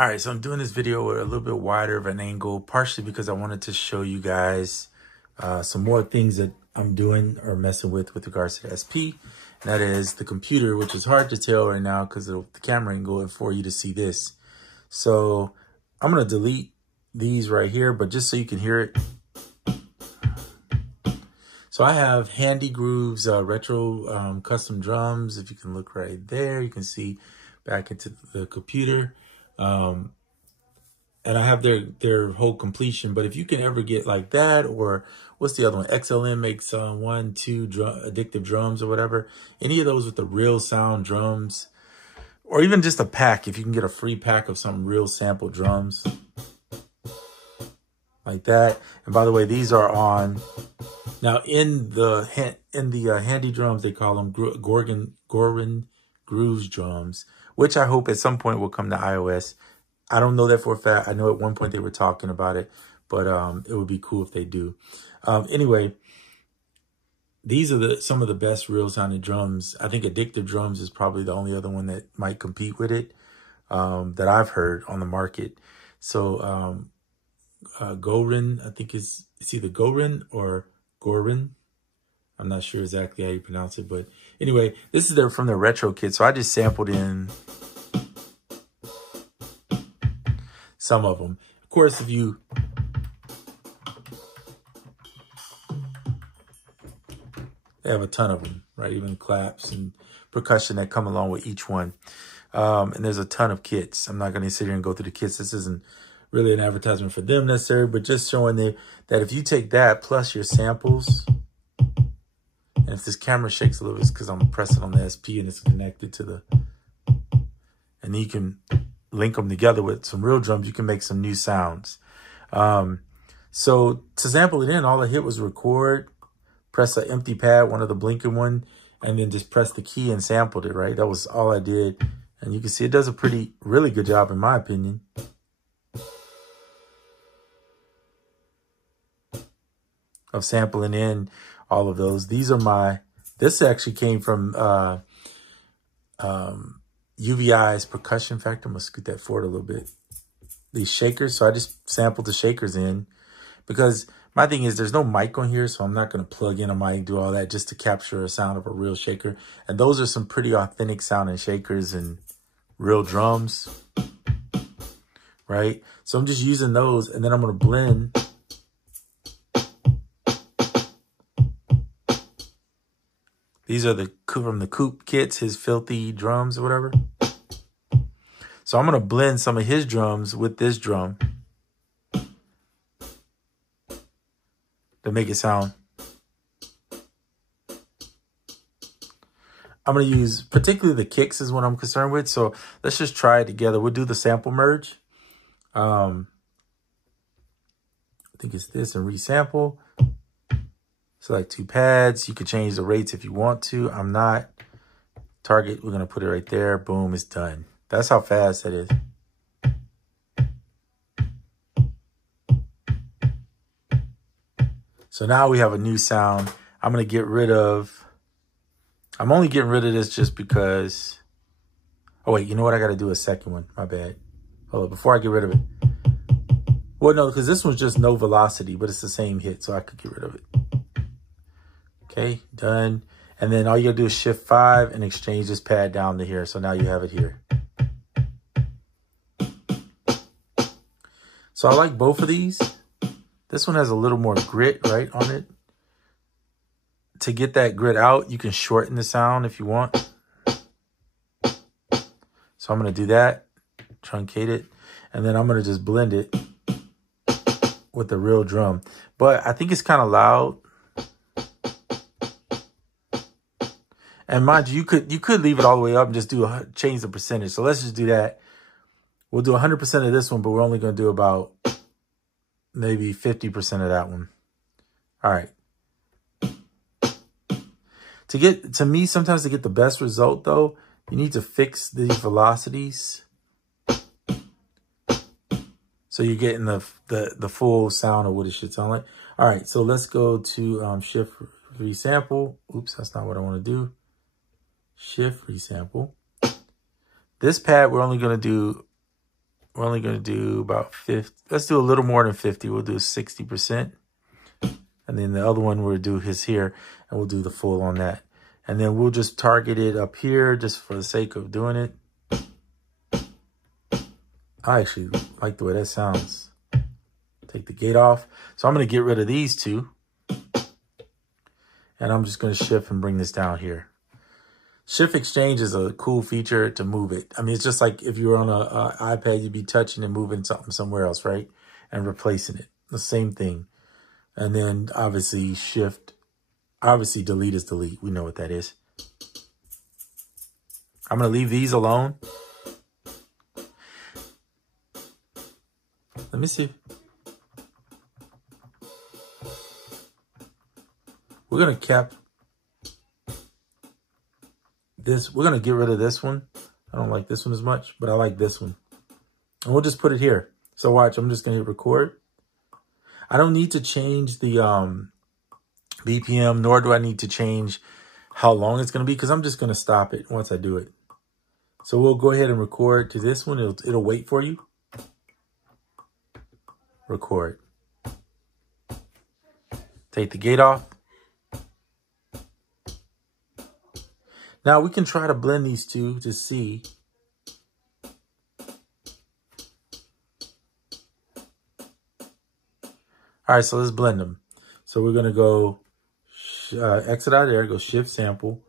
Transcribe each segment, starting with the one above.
All right, so I'm doing this video with a little bit wider of an angle, partially because I wanted to show you guys some more things that I'm doing or messing with regards to the SP. And that is the computer, which is hard to tell right now because of the camera angle and for you to see this. So I'm going to delete these right here, but just so you can hear it. So I have Handy Grooves retro custom drums. If you can look right there, you can see back into the computer. And I have their whole completion, but if you can ever get like that, or what's the other one? XLM makes 1, 2 addictive drums or whatever. Any of those with the real sound drums, or even just a pack, if you can get a free pack of some real sample drums like that. And by the way, these are on now in the Handy drums. They call them Gorgon Grooves drums, which I hope at some point will come to iOS. I don't know that for a fact. I know at one point they were talking about it, but it would be cool if they do. Anyway, these are some of the best real sounding drums. I think Addictive Drums is probably the only other one that might compete with it that I've heard on the market. So Gorin, I think it's either Gorin or Gorin. I'm not sure exactly how you pronounce it, but anyway, this is from their retro kit. So I just sampled in some of them. Of course, if you they have a ton of them, right? Even claps and percussion that come along with each one. And there's a ton of kits. I'm not going to sit here and go through the kits. This isn't really an advertisement for them necessarily, but just showing that if you take that plus your samples, and if this camera shakes a little bit, it's because I'm pressing on the SP and it's connected to the, and then you can link them together with some real drums, you can make some new sounds. So to sample it in, all I hit was record, press an empty pad, one of the blinking one, and then just press the key and sampled it, right? That was all I did. And you can see it does a really good job in my opinion. Of sampling in all of those. These are this actually came from UVI's Percussion Factor. I'm going to scoot that forward a little bit. These shakers. So I just sampled the shakers in because my thing is there's no mic on here. So I'm not going to plug in a mic, do all that just to capture a sound of a real shaker. And those are some pretty authentic sounding shakers and real drums. Right. So I'm just using those and then I'm going to blend. These are from the Coop kits, his filthy drums or whatever. So I'm going to blend some of his drums with this drum to make it sound. I'm going to use particularly the kicks is what I'm concerned with. So let's just try it together. We'll do the sample merge. I think it's this and resample. Select 2 pads. You can change the rates if you want to. I'm not. Target, we're going to put it right there. Boom, it's done. That's how fast that is. So now we have a new sound. I'm going to get rid of, I'm only getting rid of this just because, oh wait, you know what? I got to do a second one. My bad. Hold on, before I get rid of it. Well, no, because this one's just no velocity, but it's the same hit, so I could get rid of it. Okay, done. And then all you gotta do is shift 5 and exchange this pad down to here. So now you have it here. So I like both of these. This one has a little more grit, right, on it. To get that grit out, you can shorten the sound if you want. So I'm gonna do that, truncate it, and then I'm gonna just blend it with the real drum. But I think it's kind of loud. And mind you, you could leave it all the way up and just change the percentage. So let's just do that. We'll do 100% of this one, but we're only going to do about maybe 50% of that one. All right. To me, sometimes to get the best result though, you need to fix these velocities. So you're getting the full sound of what it should sound like. All right. So let's go to shift resample. Oops, that's not what I want to do. Shift resample. This pad, we're we're only going to do about 50. Let's do a little more than 50. We'll do 60%. And then the other one we'll do his here, and we'll do the full on that. And then we'll just target it up here just for the sake of doing it. I actually like the way that sounds. Take the gate off. So I'm going to get rid of these two. And I'm just going to shift and bring this down here. Shift exchange is a cool feature to move it. I mean, it's just like if you were on an iPad, you'd be touching and moving something somewhere else, right? And replacing it. The same thing. And then obviously shift. Obviously delete is delete. We know what that is. I'm going to leave these alone. Let me see. We're going to cap this. We're going to get rid of this one. I don't like this one as much, but I like this one. And we'll just put it here. So watch, I'm just going to hit record. I don't need to change the BPM, nor do I need to change how long it's going to be, because I'm just going to stop it once I do it. So we'll go ahead and record to this one. It'll wait for you. Record. Take the gate off. Now we can try to blend these two to see. All right, so let's blend them. So we're gonna go exit out of there, go shift sample.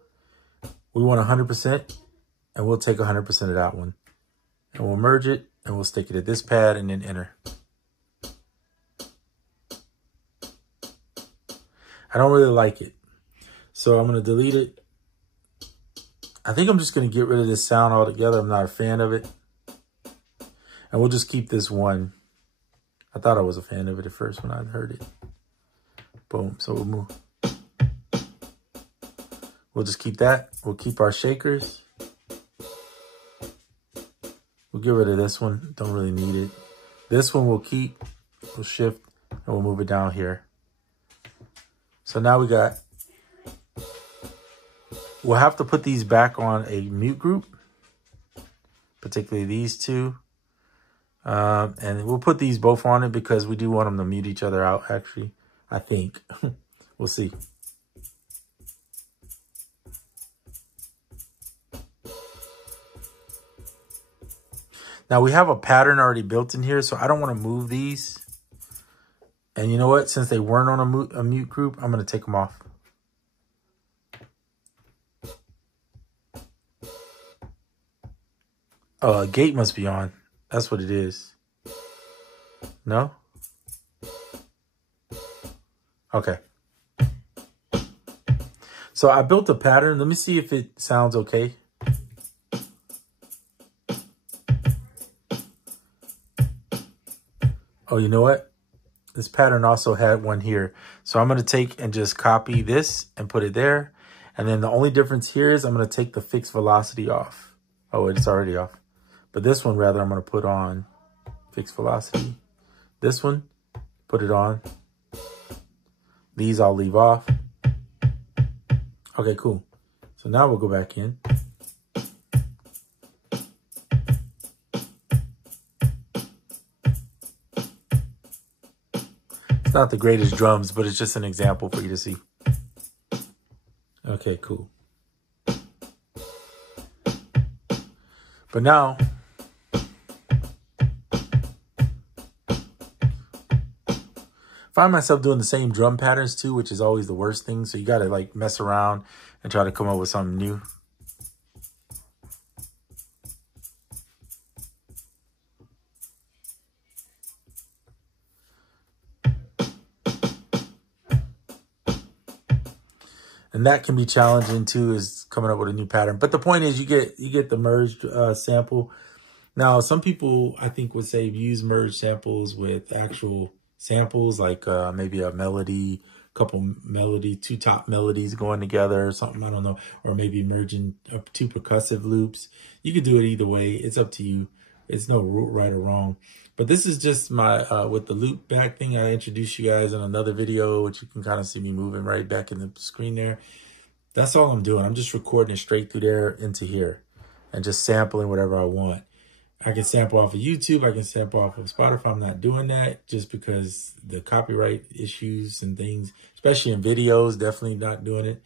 We want 100%, and we'll take 100% of that one. And we'll merge it, and we'll stick it at this pad, and then enter. I don't really like it. So I'm gonna delete it. I think I'm just going to get rid of this sound altogether. I'm not a fan of it. And we'll just keep this one. I thought I was a fan of it at first when I heard it. Boom. So we'll move. We'll just keep that. We'll keep our shakers. We'll get rid of this one. Don't really need it. This one we'll keep. We'll shift and we'll move it down here. So now we got... We'll have to put these back on a mute group, particularly these two. And we'll put these both on it because we do want them to mute each other out, actually, I think. We'll see. Now, we have a pattern already built in here, so I don't want to move these. And you know what? Since they weren't on a mute group, I'm going to take them off. Oh, a gate must be on. That's what it is. No? Okay. So I built a pattern. Let me see if it sounds okay. Oh, you know what? This pattern also had one here. So I'm going to take and just copy this and put it there. And then the only difference here is I'm going to take the fixed velocity off. Oh, it's already off. But this one, rather, I'm going to put on fixed velocity. This one, put it on. These I'll leave off. Okay, cool. So now we'll go back in. It's not the greatest drums, but it's just an example for you to see. Okay, cool. But now... find myself doing the same drum patterns too, which is always the worst thing. So you got to like mess around and try to come up with something new. And that can be challenging too, is coming up with a new pattern. But the point is you get the merged sample. Now, some people I think would say use merged samples with actual samples, like maybe a melody, two top melodies going together or something, I don't know, or maybe merging two percussive loops. You could do it either way. It's up to you. It's no right or wrong. But this is just my, with the LoopBack thing, I introduced you guys in another video, which you can kind of see me moving right back in the screen there. That's all I'm doing. I'm just recording it straight through there into here and just sampling whatever I want. I can sample off of YouTube. I can sample off of Spotify. I'm not doing that just because the copyright issues and things, especially in videos, definitely not doing it.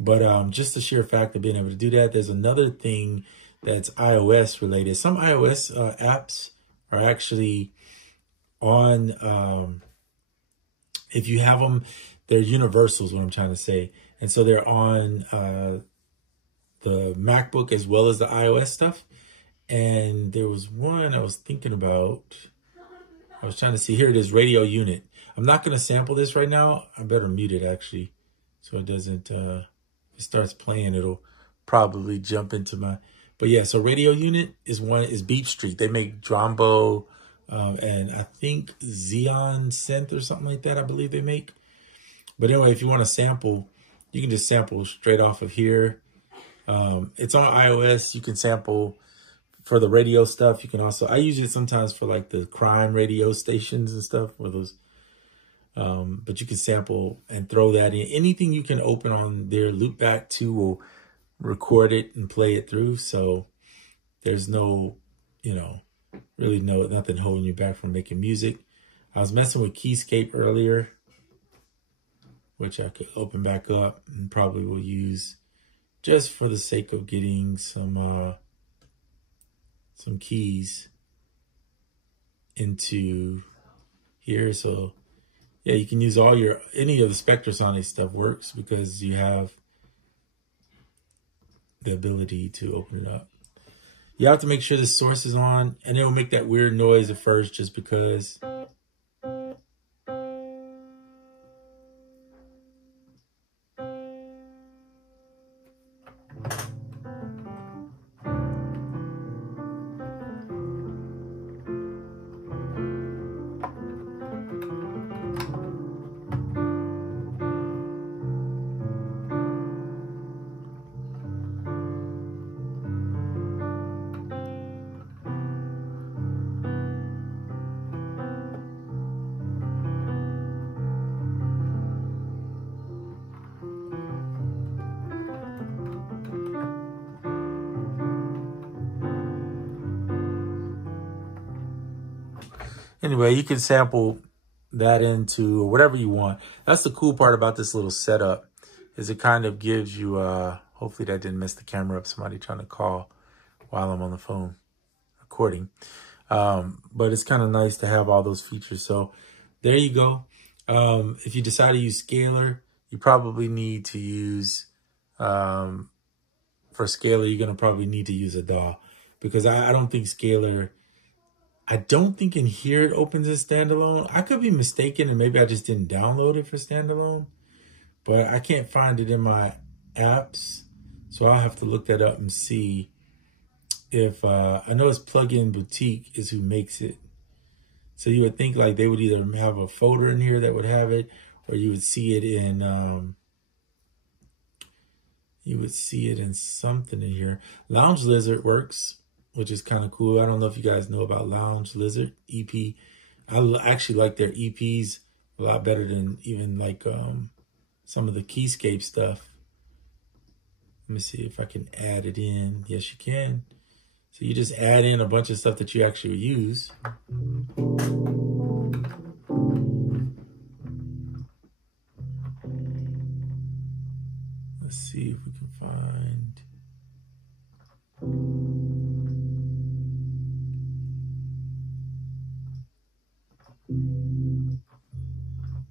But just the sheer fact of being able to do that. There's another thing that's iOS related. Some iOS apps are actually on, if you have them, they're universal is what I'm trying to say. And so they're on the MacBook as well as the iOS stuff. And there was one I was thinking about. I was trying to see. Here it is, radio unit. I'm not going to sample this right now. I better mute it, actually, so it doesn't, if it starts playing, it'll probably jump into my, but yeah, so radio unit is one, is Beep Street. They make Drombo and I think Xeon Synth or something like that, I believe they make. But anyway, if you want to sample, you can just sample straight off of here. It's on iOS. You can sample for the radio stuff. You can also, I use it sometimes for like the crime radio stations and stuff, or those, but you can sample and throw that in. Anything you can open on their LoopBack 2 will record it and play it through. So there's no, you know, really nothing holding you back from making music. I was messing with Keyscape earlier, which I could open back up and probably will use just for the sake of getting some keys into here. So yeah, you can use all your, any of the Spectrasonic stuff works because you have the ability to open it up. You have to make sure the source is on, and it will make that weird noise at first just because. Anyway, you can sample that into whatever you want. That's the cool part about this little setup, is it kind of gives you, hopefully that didn't mess the camera up, somebody trying to call while I'm on the phone recording. But it's kind of nice to have all those features. So there you go. If you decide to use Scalar, you probably need to use, for Scalar, you're going to probably need to use a DAW, because I don't think Scalar, I don't think in here it opens as standalone. I could be mistaken, and maybe I just didn't download it for standalone, but I can't find it in my apps. So I'll have to look that up and see if, I know it's Plugin Boutique is who makes it. So you would think like they would either have a folder in here that would have it, or you would see it in, something in here. Lounge Lizard works, which is kind of cool. I don't know if you guys know about Lounge Lizard EP. I actually like their EPs a lot better than even like some of the Keyscape stuff. Let me see if I can add it in. Yes, you can. So you just add in a bunch of stuff that you actually use. Let's see if we can find.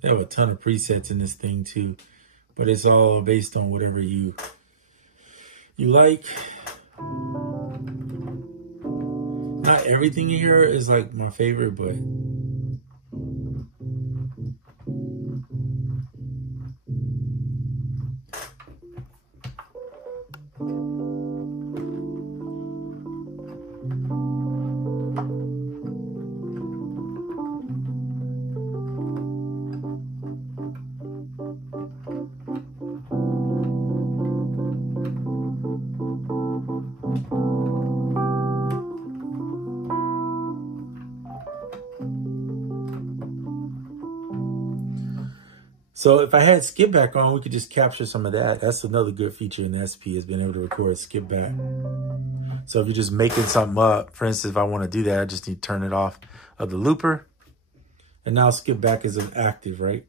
They have a ton of presets in this thing too, but it's all based on whatever you like. Not everything in here is like my favorite, but so if I had skip back on, we could just capture some of that. That's another good feature in the SP, is being able to record skip back. So if you're just making something up, for instance, if I want to do that, I just need to turn it off of the looper. And now skip back as an active, right?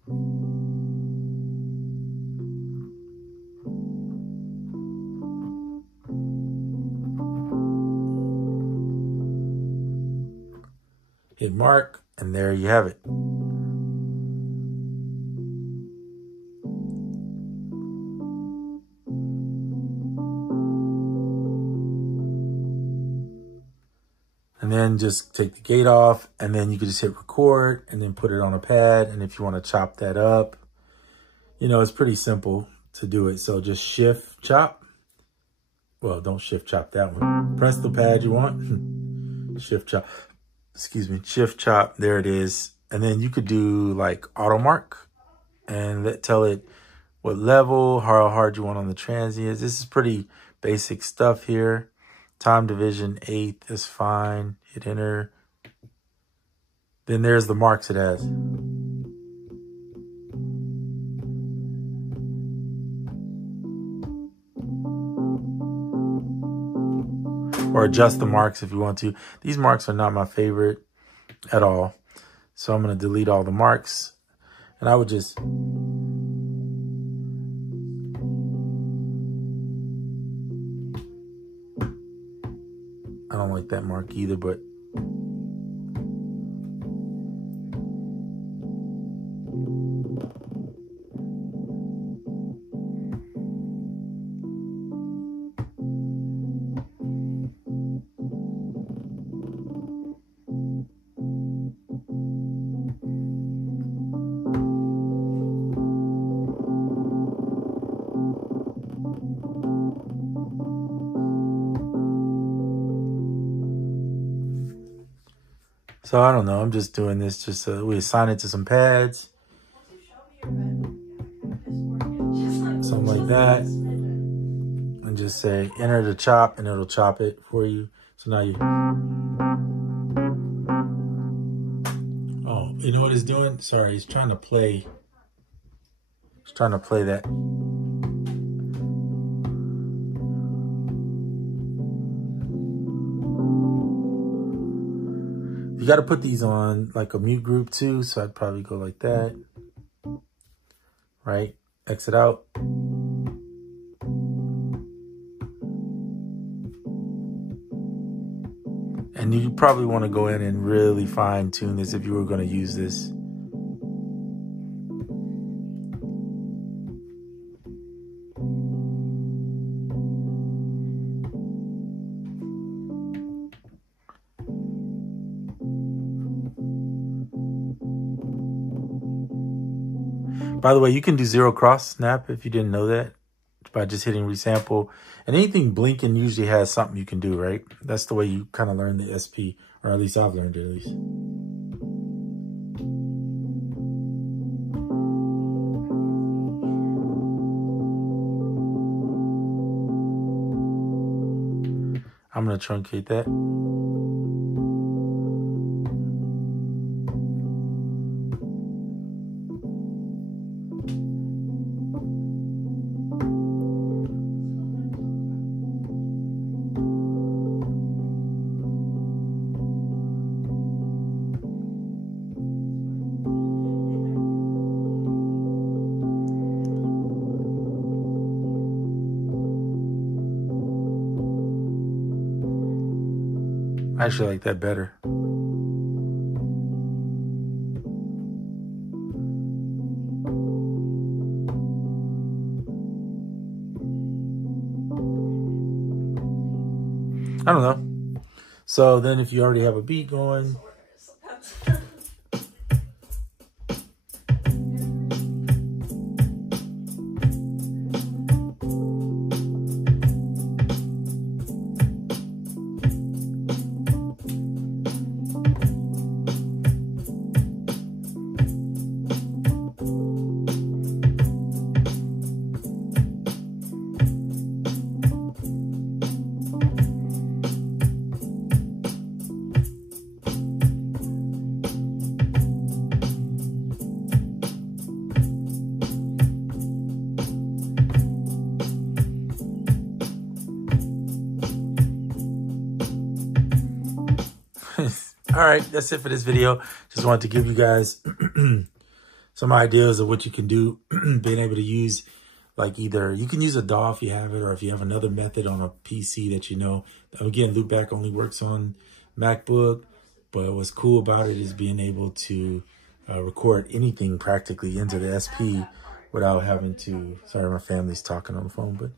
Hit mark, and there you have it. And then just take the gate off, and then you can just hit record and then put it on a pad. And if you want to chop that up, you know, it's pretty simple to do it. So just shift chop. Well, don't shift chop that one. Press the pad you want. Shift chop. Excuse me. Shift chop. There it is. And then you could do like auto mark and tell it what level, how hard you want on the transients. This is pretty basic stuff here. Time division 8 is fine. Hit enter. Then there's the marks it has. Or adjust the marks if you want to. These marks are not my favorite at all. So I'm going to delete all the marks. And I would just... I don't like that mark either, but so I don't know. I'm just doing this just so we assign it to some pads. Something like that. And just say enter the chop and it'll chop it for you. So now you... Oh, you know what it's doing? Sorry, he's trying to play. He's trying to play that. You got to put these on like a mute group too. So I'd probably go like that. Right? Exit out. And you probably want to go in and really fine tune this if you were going to use this. By the way, you can do zero cross snap if you didn't know that by just hitting resample. And anything blinking usually has something you can do, right? That's the way you kind of learn the SP, or at least I've learned it at least. I'm going to truncate that. I actually like that better. I don't know. So then if you already have a beat going, All right, that's it for this video. Just wanted to give you guys some ideas of what you can do, being able to use, like, either you can use a DAW if you have it, or if you have another method on a PC that you know. Again, LoopBack only works on MacBook, but what's cool about it is being able to record anything practically into the SP without having to, sorry, my family's talking on the phone, but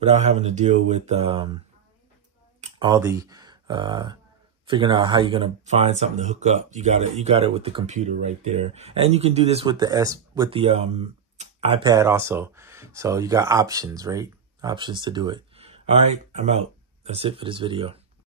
without having to deal with all the figuring out how you're gonna find something to hook up. You got it with the computer right there, and you can do this with the iPad also. So you got options, right? Options to do it. All right, I'm out. That's it for this video.